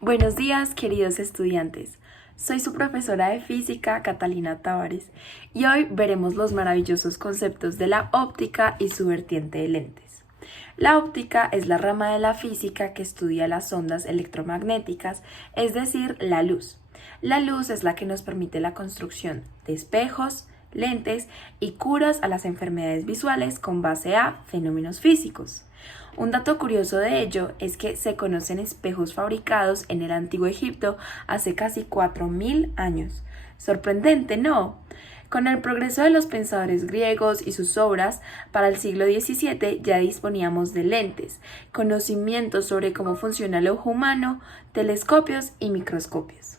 Buenos días, queridos estudiantes. Soy su profesora de física, Catalina Tavares, y hoy veremos los maravillosos conceptos de la óptica y su vertiente de lentes. La óptica es la rama de la física que estudia las ondas electromagnéticas, es decir, la luz. La luz es la que nos permite la construcción de espejos, lentes y curas a las enfermedades visuales con base a fenómenos físicos. Un dato curioso de ello es que se conocen espejos fabricados en el Antiguo Egipto hace casi 4000 años. Sorprendente, ¿no? Con el progreso de los pensadores griegos y sus obras, para el siglo XVII ya disponíamos de lentes, conocimientos sobre cómo funciona el ojo humano, telescopios y microscopios.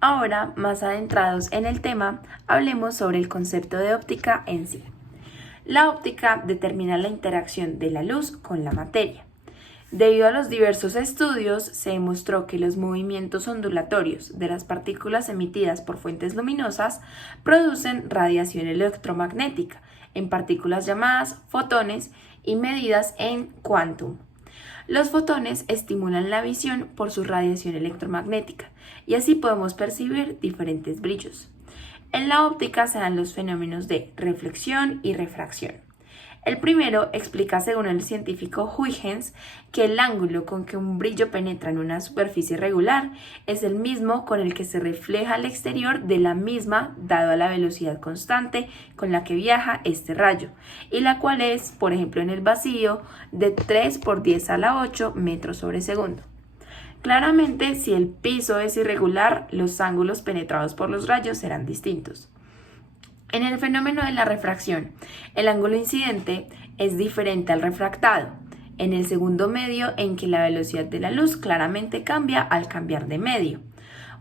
Ahora, más adentrados en el tema, hablemos sobre el concepto de óptica en sí. La óptica determina la interacción de la luz con la materia. Debido a los diversos estudios, se demostró que los movimientos ondulatorios de las partículas emitidas por fuentes luminosas producen radiación electromagnética en partículas llamadas fotones y medidas en quantum. Los fotones estimulan la visión por su radiación electromagnética y así podemos percibir diferentes brillos. En la óptica se dan los fenómenos de reflexión y refracción. El primero explica, según el científico Huygens, que el ángulo con que un brillo penetra en una superficie regular es el mismo con el que se refleja al exterior de la misma, dado a la velocidad constante con la que viaja este rayo, y la cual es, por ejemplo, en el vacío, de 3 por 10 a la 8 metros sobre segundo. Claramente, si el piso es irregular, los ángulos penetrados por los rayos serán distintos. En el fenómeno de la refracción, el ángulo incidente es diferente al refractado, en el segundo medio en que la velocidad de la luz claramente cambia al cambiar de medio.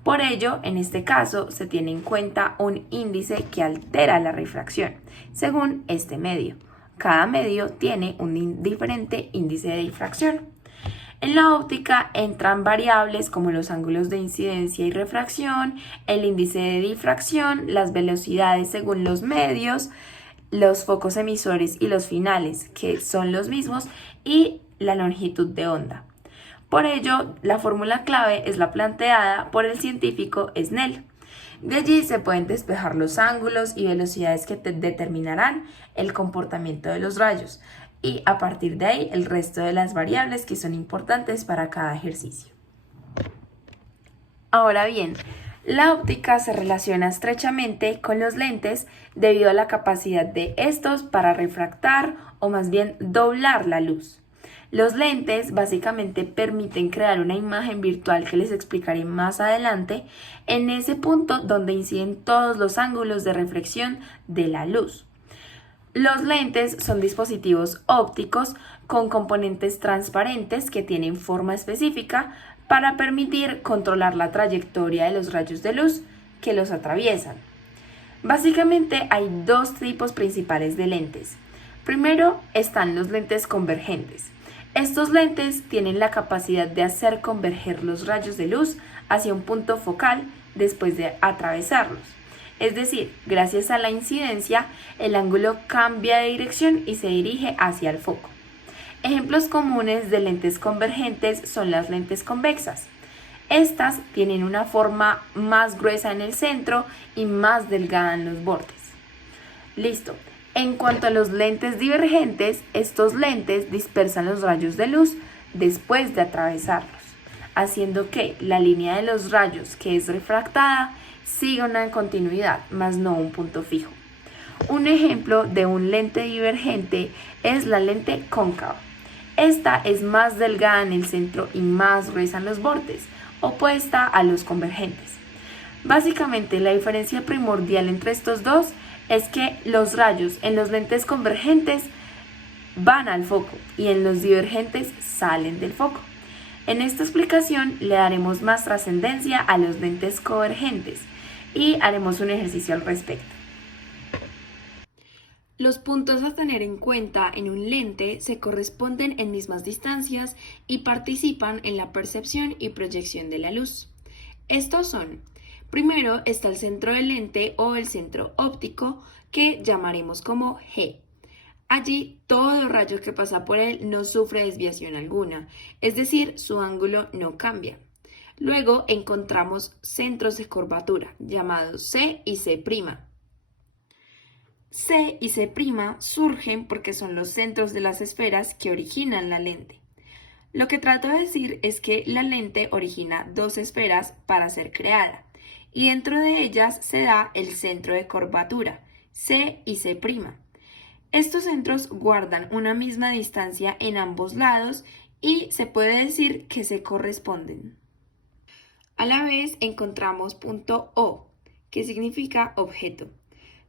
Por ello, en este caso, se tiene en cuenta un índice que altera la refracción, según este medio. Cada medio tiene un diferente índice de difracción. En la óptica entran variables como los ángulos de incidencia y refracción, el índice de difracción, las velocidades según los medios, los focos emisores y los finales, que son los mismos, y la longitud de onda. Por ello, la fórmula clave es la planteada por el científico Snell. De allí se pueden despejar los ángulos y velocidades que determinarán el comportamiento de los rayos, y a partir de ahí el resto de las variables que son importantes para cada ejercicio. Ahora bien, la óptica se relaciona estrechamente con los lentes debido a la capacidad de estos para refractar o más bien doblar la luz. Los lentes básicamente permiten crear una imagen virtual que les explicaré más adelante en ese punto donde inciden todos los ángulos de reflexión de la luz. Los lentes son dispositivos ópticos con componentes transparentes que tienen forma específica para permitir controlar la trayectoria de los rayos de luz que los atraviesan. Básicamente hay dos tipos principales de lentes. Primero están los lentes convergentes. Estos lentes tienen la capacidad de hacer converger los rayos de luz hacia un punto focal después de atravesarlos. Es decir, gracias a la incidencia, el ángulo cambia de dirección y se dirige hacia el foco. Ejemplos comunes de lentes convergentes son las lentes convexas. Estas tienen una forma más gruesa en el centro y más delgada en los bordes. Listo. En cuanto a los lentes divergentes, estos lentes dispersan los rayos de luz después de atravesarlos, haciendo que la línea de los rayos que es refractada siga una continuidad, más no un punto fijo. Un ejemplo de un lente divergente es la lente cóncava. Esta es más delgada en el centro y más gruesa en los bordes, opuesta a los convergentes. Básicamente, la diferencia primordial entre estos dos es que los rayos en los lentes convergentes van al foco y en los divergentes salen del foco. En esta explicación le daremos más trascendencia a los lentes convergentes y haremos un ejercicio al respecto. Los puntos a tener en cuenta en un lente se corresponden en mismas distancias y participan en la percepción y proyección de la luz. Estos son: primero está el centro del lente o el centro óptico, que llamaremos como G. Allí todo rayo que pasa por él no sufre desviación alguna, es decir, su ángulo no cambia. Luego encontramos centros de curvatura llamados C y C'. C y C' surgen porque son los centros de las esferas que originan la lente. Lo que trato de decir es que la lente origina dos esferas para ser creada, y dentro de ellas se da el centro de curvatura, C y C'. Estos centros guardan una misma distancia en ambos lados y se puede decir que se corresponden. A la vez encontramos punto O, que significa objeto.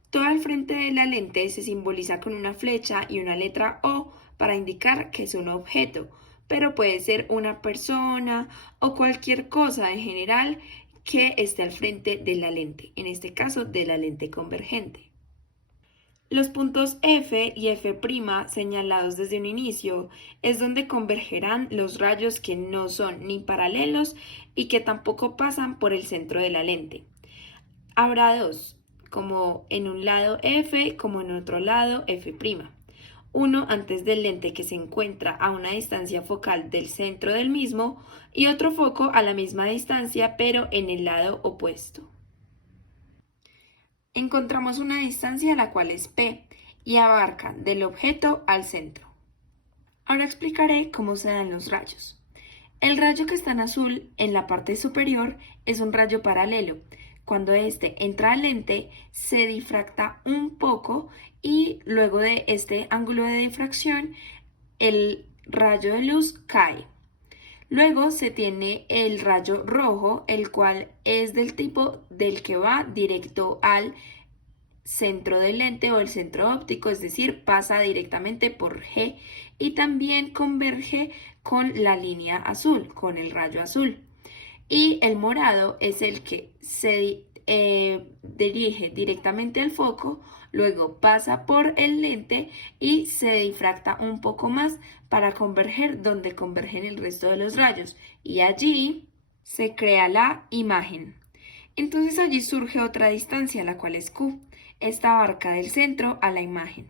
Todo el frente de la lente se simboliza con una flecha y una letra O para indicar que es un objeto, pero puede ser una persona o cualquier cosa en general que esté al frente de la lente, en este caso de la lente convergente. Los puntos F y F' señalados desde un inicio es donde convergerán los rayos que no son ni paralelos y que tampoco pasan por el centro de la lente. Habrá dos, como en un lado F como en otro lado F'. Uno antes del lente que se encuentra a una distancia focal del centro del mismo y otro foco a la misma distancia pero en el lado opuesto. Encontramos una distancia la cual es P y abarca del objeto al centro. Ahora explicaré cómo se dan los rayos. El rayo que está en azul en la parte superior es un rayo paralelo. Cuando este entra al lente se difracta un poco y luego de este ángulo de difracción el rayo de luz cae. Luego se tiene el rayo rojo, el cual es del tipo del que va directo al centro del lente o el centro óptico, es decir, pasa directamente por G y también converge con la línea azul, con el rayo azul. Y el morado es el que se dirige directamente al foco, luego pasa por el lente y se difracta un poco más para converger donde convergen el resto de los rayos. Y allí se crea la imagen. Entonces allí surge otra distancia, la cual es Q. Esta abarca del centro a la imagen.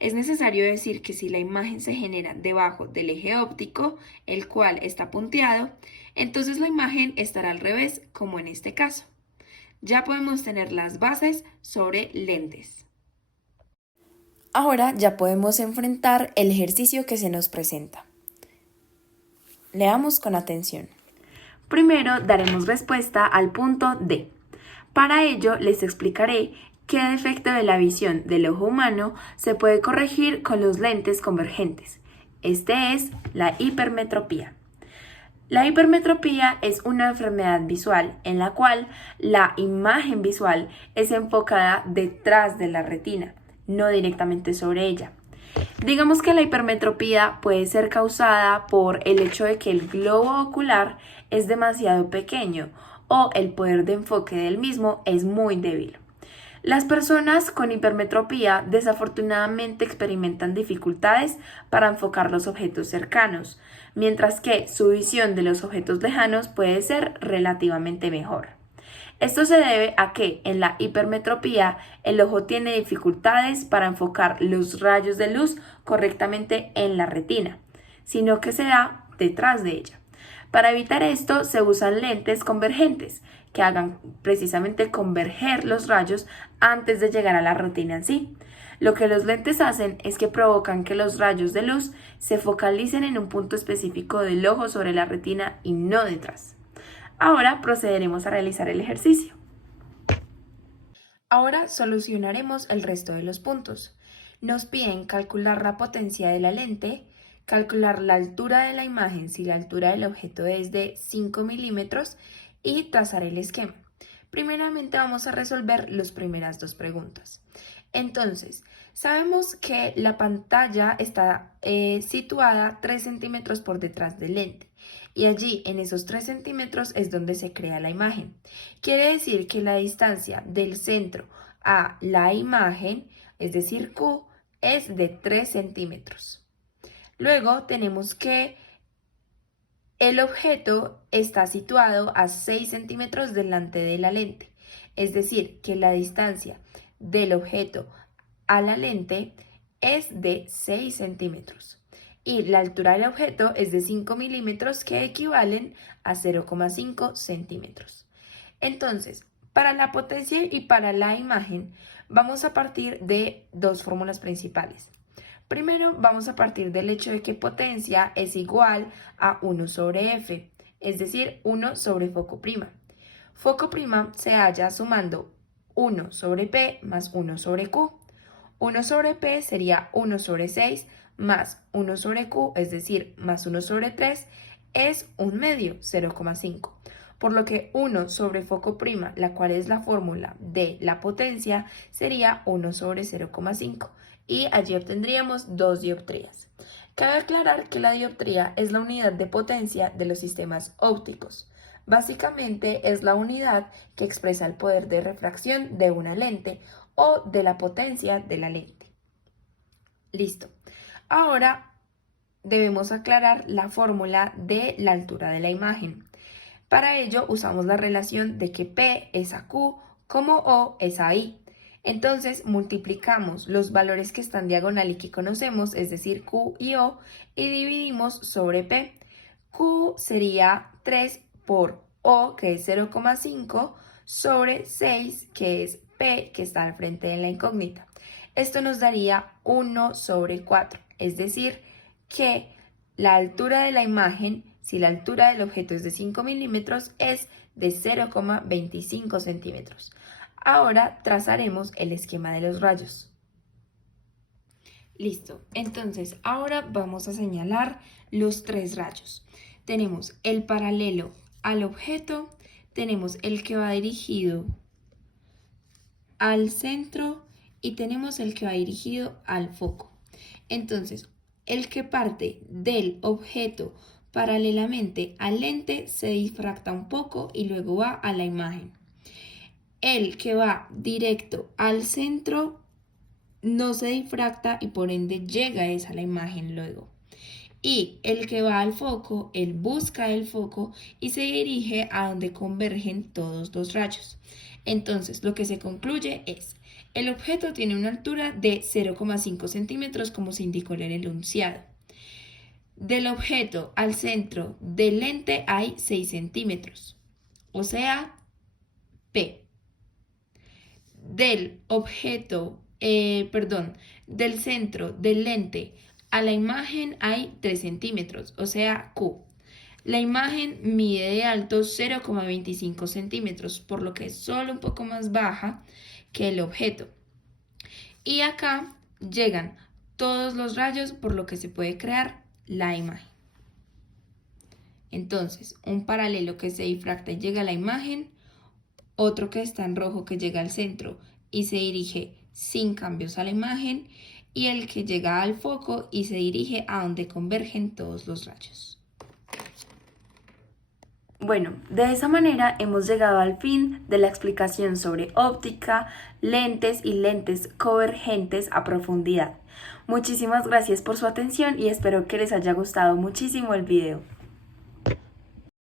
Es necesario decir que si la imagen se genera debajo del eje óptico, el cual está punteado, entonces la imagen estará al revés, como en este caso. Ya podemos tener las bases sobre lentes. Ahora ya podemos enfrentar el ejercicio que se nos presenta. Leamos con atención. Primero daremos respuesta al punto D. Para ello les explicaré qué defecto de la visión del ojo humano se puede corregir con los lentes convergentes. Este es la hipermetropía. La hipermetropía es una enfermedad visual en la cual la imagen visual es enfocada detrás de la retina, no directamente sobre ella. Digamos que la hipermetropía puede ser causada por el hecho de que el globo ocular es demasiado pequeño o el poder de enfoque del mismo es muy débil. Las personas con hipermetropía desafortunadamente experimentan dificultades para enfocar los objetos cercanos, mientras que su visión de los objetos lejanos puede ser relativamente mejor. Esto se debe a que en la hipermetropía el ojo tiene dificultades para enfocar los rayos de luz correctamente en la retina, sino que se da detrás de ella. Para evitar esto se usan lentes convergentes que hagan precisamente converger los rayos antes de llegar a la retina en sí. Lo que los lentes hacen es que provocan que los rayos de luz se focalicen en un punto específico del ojo sobre la retina y no detrás. Ahora procederemos a realizar el ejercicio. Ahora solucionaremos el resto de los puntos. Nos piden calcular la potencia de la lente, calcular la altura de la imagen si la altura del objeto es de 5 milímetros y trazar el esquema. Primeramente vamos a resolver las primeras dos preguntas. Entonces, sabemos que la pantalla está situada 3 centímetros por detrás del lente y allí en esos 3 centímetros es donde se crea la imagen. Quiere decir que la distancia del centro a la imagen, es decir, Q, es de 3 centímetros. Luego tenemos que el objeto está situado a 6 centímetros delante de la lente, es decir, que la distancia del objeto a la lente es de 6 centímetros y la altura del objeto es de 5 milímetros que equivalen a 0,5 centímetros. Entonces, para la potencia y para la imagen vamos a partir de dos fórmulas principales. Primero vamos a partir del hecho de que potencia es igual a 1 sobre F, es decir, 1 sobre foco prima. Foco prima se halla sumando 1 sobre P más 1 sobre Q. 1 sobre P sería 1 sobre 6 más 1 sobre Q, es decir, más 1 sobre 3, es 1 medio, 0,5. Por lo que 1 sobre foco prima, la cual es la fórmula de la potencia, sería 1 sobre 0,5. Y allí obtendríamos 2 dioptrías. Cabe aclarar que la dioptría es la unidad de potencia de los sistemas ópticos. Básicamente es la unidad que expresa el poder de refracción de una lente o de la potencia de la lente. Listo. Ahora debemos aclarar la fórmula de la altura de la imagen. Para ello usamos la relación de que P es a Q como O es a I. Entonces multiplicamos los valores que están diagonal y que conocemos, es decir, Q y O, y dividimos sobre P. Q sería 3 por O, que es 0,5, sobre 6, que es P, que está al frente de la incógnita. Esto nos daría 1 sobre 4, es decir, que la altura de la imagen, si la altura del objeto es de 5 milímetros, es de 0,25 centímetros. Ahora trazaremos el esquema de los rayos. Listo, entonces ahora vamos a señalar los 3 rayos. Tenemos el paralelo al objeto, tenemos el que va dirigido al centro y tenemos el que va dirigido al foco. Entonces, el que parte del objeto paralelamente al lente se difracta un poco y luego va a la imagen. El que va directo al centro no se difracta y por ende llega a la imagen luego. Y el que va al foco, él busca el foco y se dirige a donde convergen todos los rayos. Entonces, lo que se concluye es, el objeto tiene una altura de 0,5 centímetros como se indicó en el enunciado. Del objeto al centro del lente hay 6 centímetros, o sea, P. Del del centro del lente a la imagen hay 3 centímetros, o sea, Q. La imagen mide de alto 0,25 centímetros, por lo que es solo un poco más baja que el objeto. Y acá llegan todos los rayos, por lo que se puede crear la imagen. Entonces, un paralelo que se difracta y llega a la imagen, otro que está en rojo que llega al centro y se dirige sin cambios a la imagen, y el que llega al foco y se dirige a donde convergen todos los rayos. Bueno, de esa manera hemos llegado al fin de la explicación sobre óptica, lentes y lentes convergentes a profundidad. Muchísimas gracias por su atención y espero que les haya gustado muchísimo el video.